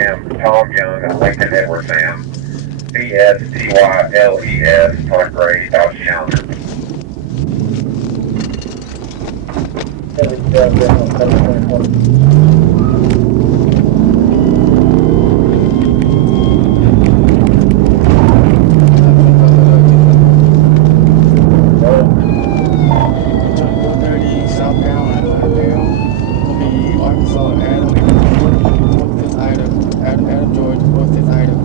Sam Tom Young at Lincoln Edward Sam. BSTYLES, Todd Gray, Dodge Challenger. Southbound, will be Arkansas, Adam, Georgia, North is Idaho.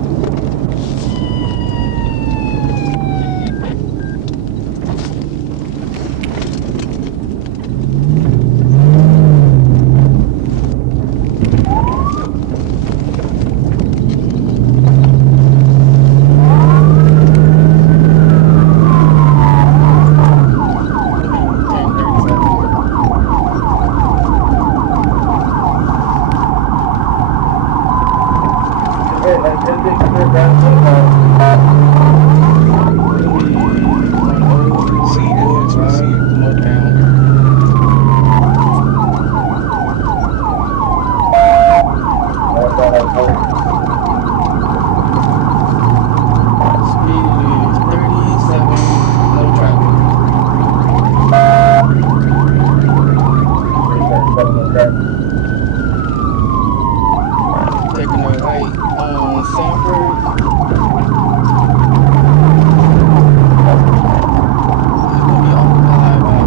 Taking the right on Sanford. It's gonna be occupied by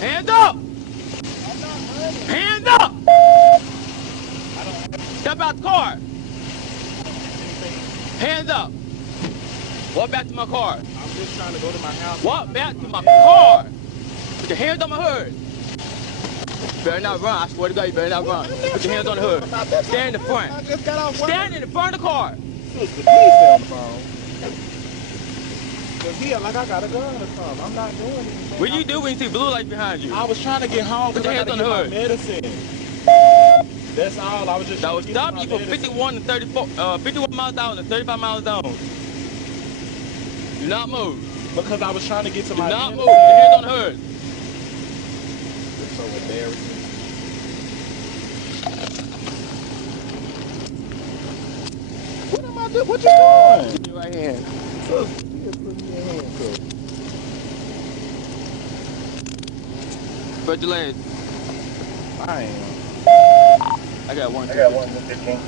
Hands up! Hands up! Step out the car. Hands up. Walk back to my car. I'm just trying to go to my house. Walk back to my car. Put your hands on my hood. You better not run. I swear to God, you better not run. Put your hands on the hood. Stand in the front. I just got off work. Stand in the front of the car. Sister, please stay on the phone. Cause he like I got a gun or something. I'm not doing anything. What do you do when you see blue lights behind you? I was trying to get home Put because your I hands gotta on get the my hood. medicine. That's all. I was just That trying would to get stop my you from medicine. 51 to 34, 51 miles down and 35 miles down. Do not move. Because I was trying to get to Do my not move. medicine. Put your hands on the hood. It's so embarrassing. What am I doing? What you doing? Put your right hand. Look, you just put me in handcuffs. Spread your legs. I am. I got one. I got one in the 15.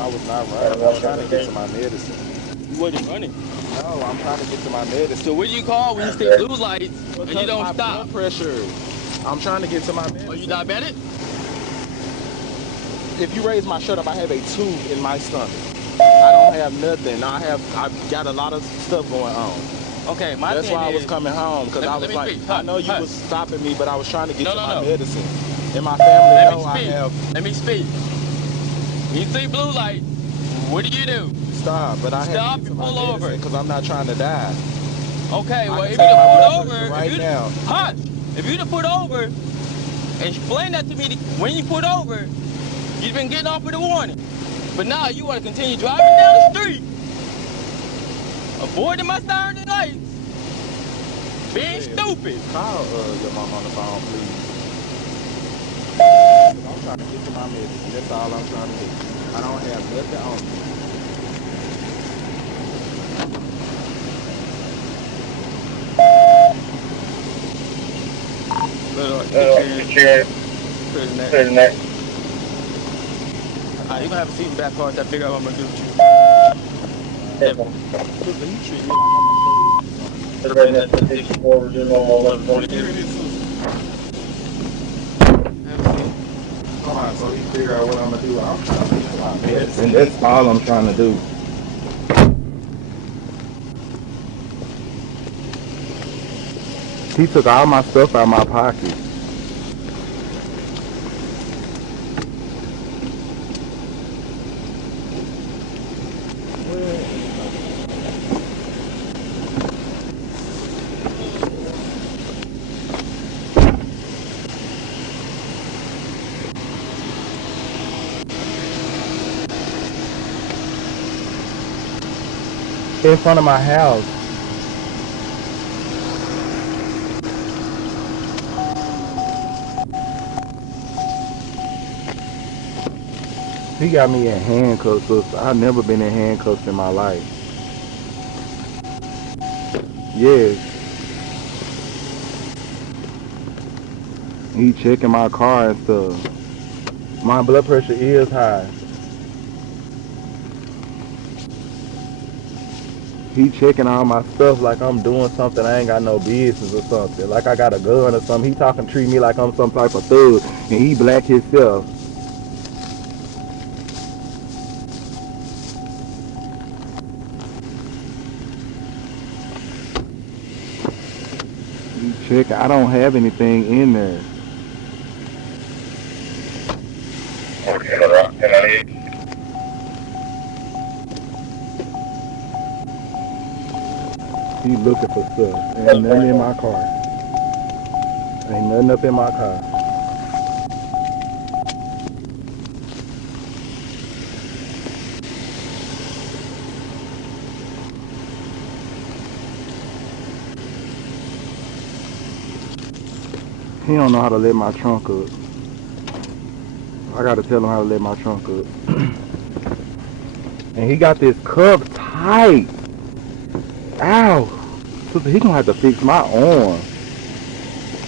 I was not running. I was trying to get to my medicine. You wasn't running. No, I'm trying to get to my medicine. So what do you call when you see blue lights and you don't my stop? blood pressure. I'm trying to get to my medicine. Are you diabetic? If you raise my shirt up, I have a tube in my stomach. I don't have nothing. I've got a lot of stuff going on. Okay, my That's thing why I was is- coming home, because I Let was me like, speak. I know you Hush. was stopping me, but I was trying to get No, to no, my no. medicine. And my family Let know me I speak. have. Let me speak. When you see blue light, what do? Stop, but I Stop have to and get to my pull over. medicine because I'm not trying to die. Okay, well I if can you take my done blood pulled pressure over, right if you now. hush. If you done pulled over, explain that to me when you pulled over, you've been getting off with a warning. But now you want to continue driving down the street, avoiding my siren lights, being stupid. Call your mom on the phone, please. I'm trying to get to my medicine. That's all I'm trying to do. I don't have nothing on me. Chair. Prisoner. You're gonna have a seat in the back car until I figure out what I'm gonna do with you. Because he treat me like I'm Everybody in that position forward, doing all 1142. Come on, so he figure out what I'm gonna do. I'm trying to get to my medicine. That's all I'm trying to do. He took all my stuff out of my pocket. in front of my house. He got me in handcuffs. I've never been in handcuffs in my life. Yes. He checking my car and stuff. My blood pressure is high. He checking all my stuff like I'm doing something I ain't got no business or something. Like I got a gun or something. He treat me like I'm some type of thug. And he black himself. He checking. I don't have anything in there. He looking for stuff. Ain't nothing in my car. Ain't nothing up in my car. He don't know how to let my trunk up. I gotta tell him how to let my trunk up. And he got this cuff tight. Ow. So he gonna have to fix my arm.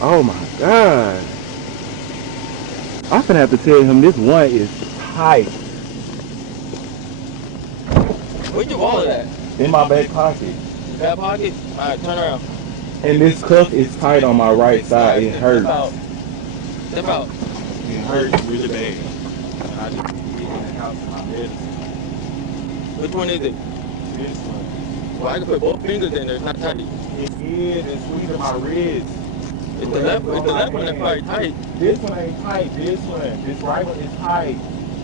Oh my God. I'm finna have to tell him this one is tight. Where'd you wallet at? In my back pocket. Back pocket? Alright, turn around. And this cuff is tight on my right side. It hurts. Step out. It hurts really bad. I just get in the house with my medicine. Which one is it? This one. Well, I can put both fingers in there. It's not tight. It is. It's squeezing my wrist. It's the left one that's probably tight. This one ain't tight. This right one is tight.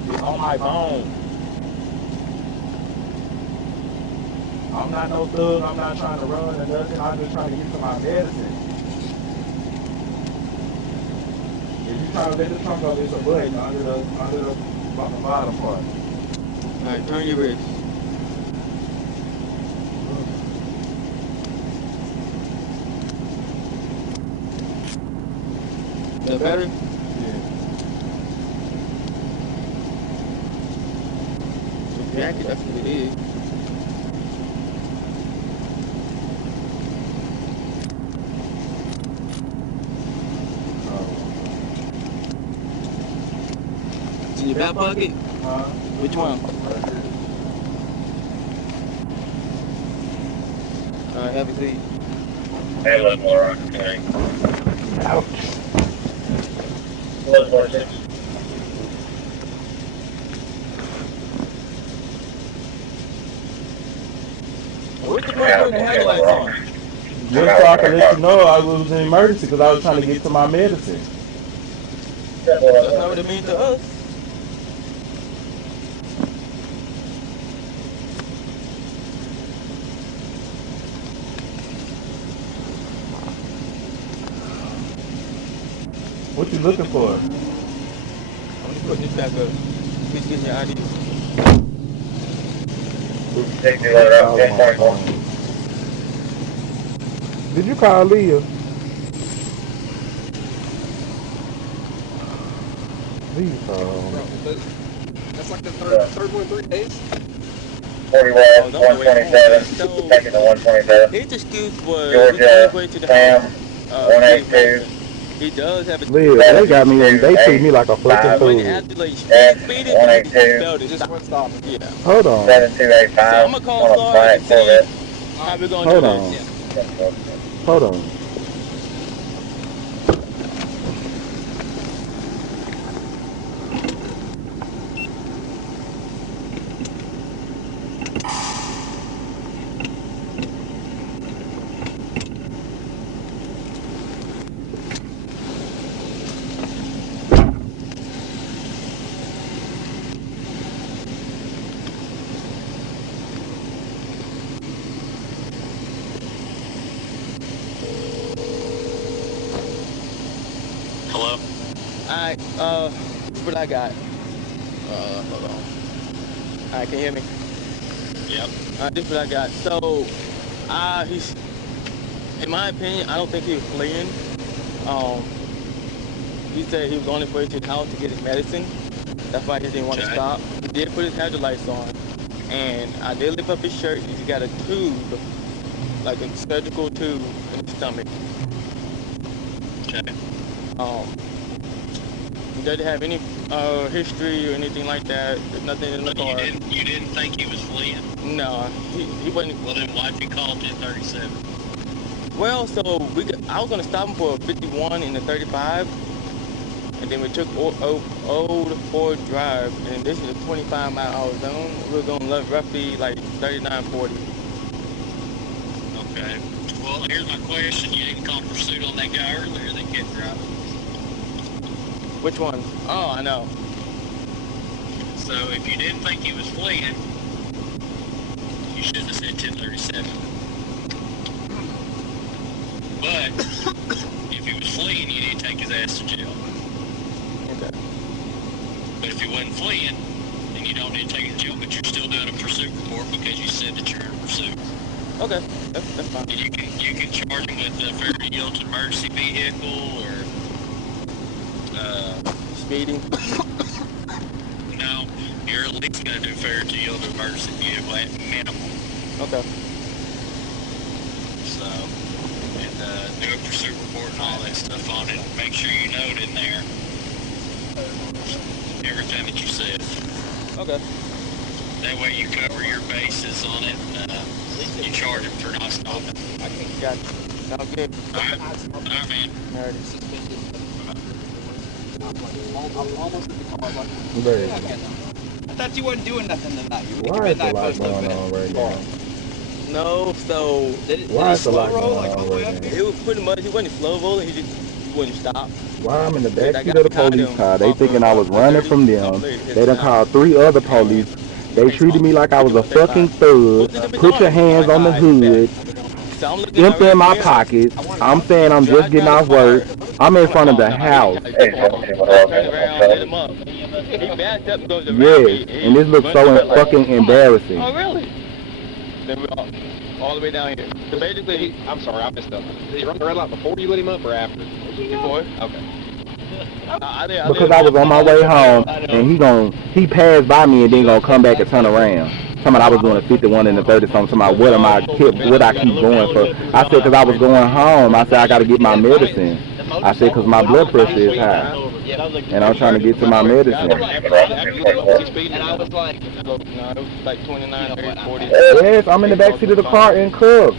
It's on my bone. I'm not no thug. I'm not trying to run or nothing. I'm just trying to get to my medicine. If you try to let the trunk up, it's a button under the bottom part. Alright, turn your wrist. Is that better? Yeah. The jacket, that's what it is. It's in your back pocket? Which one? Alright, have a seat. Hey, look, Laura. Okay. Ouch. Look, what's it? Where's the person with the headlights on? Just so I can let you know I was in emergency because I was trying to get to my medicine. That's not what it means to us. What you looking for? I'm just putting this back up. Please get your ID. Take the letter out, 10.1. Did you call Leah? Leah called. That's like the third one in 3 days. 41, 127, second to 127. His excuse was Georgia, going to the Sam, house. 182. He does have a Leah, they got me and they treat me like a fucking when fool. after like F, speeding, 182. Just one stop. Yeah. Hold on. 7285. So I'm gonna call on a Star black and see Corvette. how we're gonna Hold do on. this. Hold on. Hello? Alright, what I got? Hold on. Alright, can you hear me? Yep. This is what I got. So, he's, in my opinion, I don't think he was fleeing. He said he was on his way to the house to get his medicine. That's why he didn't want to stop. He did put his hazard lights on. And I did lift up his shirt. He's got a tube, like a surgical tube in his stomach. Okay. He doesn't have any history or anything like that. There's nothing in the car. You didn't think he was fleeing? No, he wasn't. Well, then why'd you call 1037? Well, so I was going to stop him for a 51 in the 35, and then we took old Ford Drive, and this is a 25-mile zone. We were going roughly like 39, 40. Okay. Well, here's my question. You didn't call pursuit on that guy earlier that kept driving? Which one? Oh, I know. So if you didn't think he was fleeing, you should have said 1037. But if he was fleeing, you need to take his ass to jail. Okay. But if he wasn't fleeing, then you don't need to take him to jail, but you're still doing a pursuit report because you said that you're in pursuit. Okay, that's fine. And you can charge him with a failure to yield to emergency vehicle or speeding. No, you're at least going to do failure to yield to emergency vehicle at minimum. Okay. So, and do a pursuit report and all that stuff on it. Make sure you note in there everything that you said. Okay. That way you cover your bases on it. You charge him for not stopping. Got you. Sounds good. Alright, man. Alright. I'm almost at the car. Very. I thought you wasn't doing nothing tonight. You were Why is a midnight lot post going open. on right now? No, so Why is a lot roll going like all on the way right up now? it was pretty much, he wasn't slow rolling, he wouldn't stop. Why I'm in the I back got seat of the behind police him car? They off thinking of, I was running from them. They done called 3 other police. They treated me like I was a fucking thug. Put your hands on the hood. Emptying my pockets. I'm saying I'm just getting off work. I'm in front of the house. Hey, Yes, and this looks so fucking embarrassing. Oh, really? Then we all the way down here. So basically, I'm sorry, I messed up. Did he run the red light before you lit him up or after? before. Okay. Because I was on my way home, and he passed by me and then gonna come back and turn around. Something I was doing a 51 and a 30 something. Somebody, what I keep going for? I said, because I was going home. I said, I got to get my medicine. I said, because my blood pressure is high. And I'm trying to get to my medicine. And I was like, No, it was like 29 or 40. Yes, I'm in the back seat of the car in cuffs.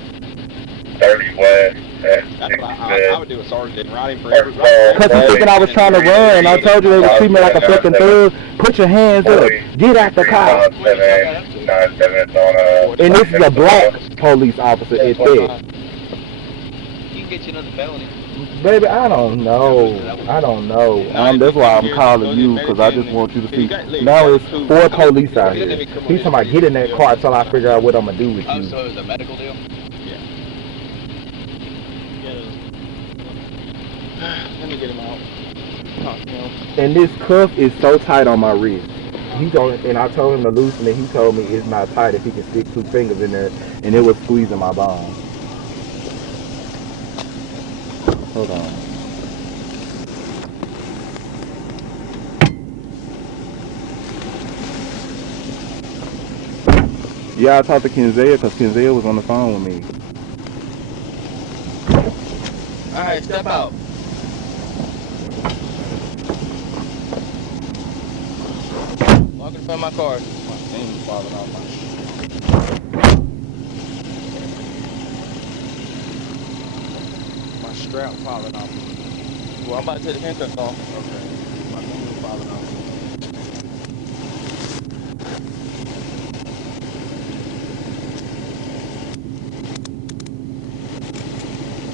30 west. That's what I would do a sergeant and ride him forever. Because he thinking I was trying to run. I told you they would treat me like a fucking thug. Put your hands up. Get out the car. And this is a black police officer at that. you can get you another felony. Baby, I don't know. That's why I'm calling you, because I just want you to see. Now it's 4 police out here. He's talking about get in that car until I figure out what I'm going to do with Oh, you. so it was a medical deal? Let me get him out. Talk to him. And this cuff is so tight on my wrist. And I told him to loosen it. He told me it's not tight if he can stick 2 fingers in there, and it was squeezing my bone. Hold on. Yeah, I talked to Kenzea because Kenzea was on the phone with me. Alright, step out. Walk in front of my car. My thing's falling off my Strap falling off. Well, I'm about to take the handcuffs off. Okay. My thing is falling off.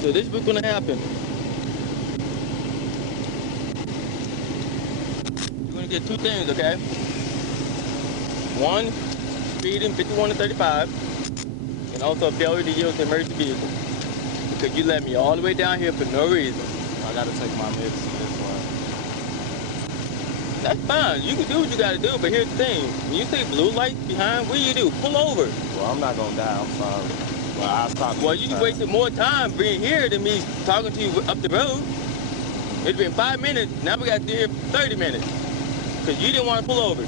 So this is what's gonna happen. You're gonna get 2 things, okay? 1, speeding 51 to 35, and also failure to yield to emergency vehicle. Because you let me all the way down here for no reason. I gotta take my medicine, that's why. that's fine. You can do what you gotta do, but here's the thing. When you see blue lights behind, what do you do? Pull over. Well, I'm not gonna die. I'm sorry. Well, I'll stop. Well, you wasted more time being here than me talking to you up the road. It's been 5 minutes. Now we got to here 30 minutes. Because you didn't want to pull over. I'm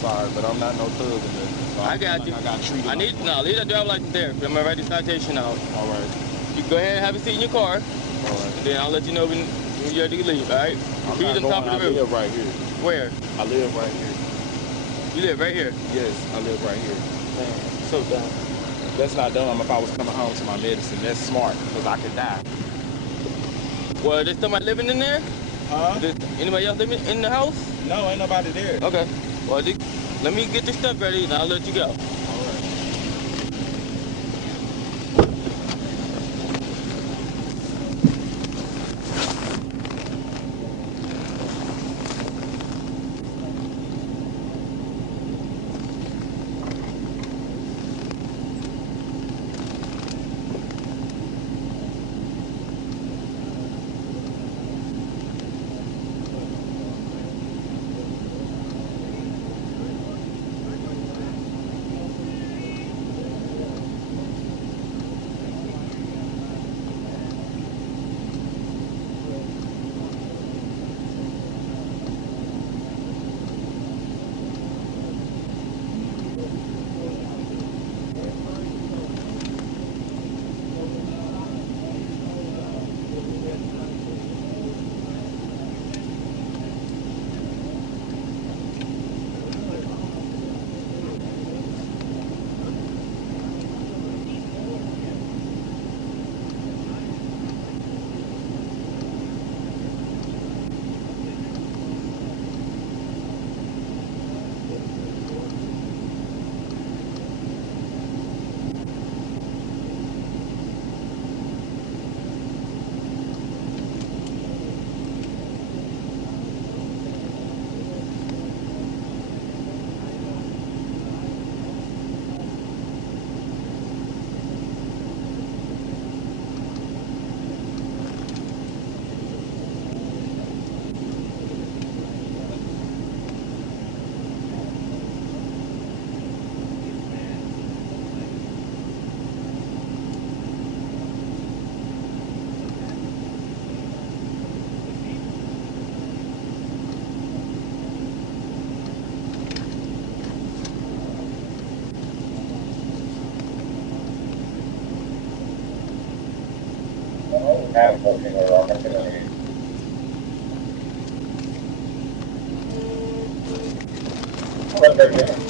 sorry, but I'm not no thug in this. So I got you. I got treated. I need, no, leave that driver's license there. I'm going to write the citation out. All right. You go ahead and have a seat in your car. All right. And then I'll let you know when you're ready to leave, all right? Keys on top of the I roof. live right here. Where? I live right here. You live right here? Yes, I live right here. Damn, so dumb. That's not dumb if I was coming home to my medicine. That's smart, because I could die. Well, there's somebody living in there? Huh? There's anybody else living in the house? No, ain't nobody there. Okay. Well, let me get this stuff ready and I'll let you go. All right. have working around. I'm gonna need. Well,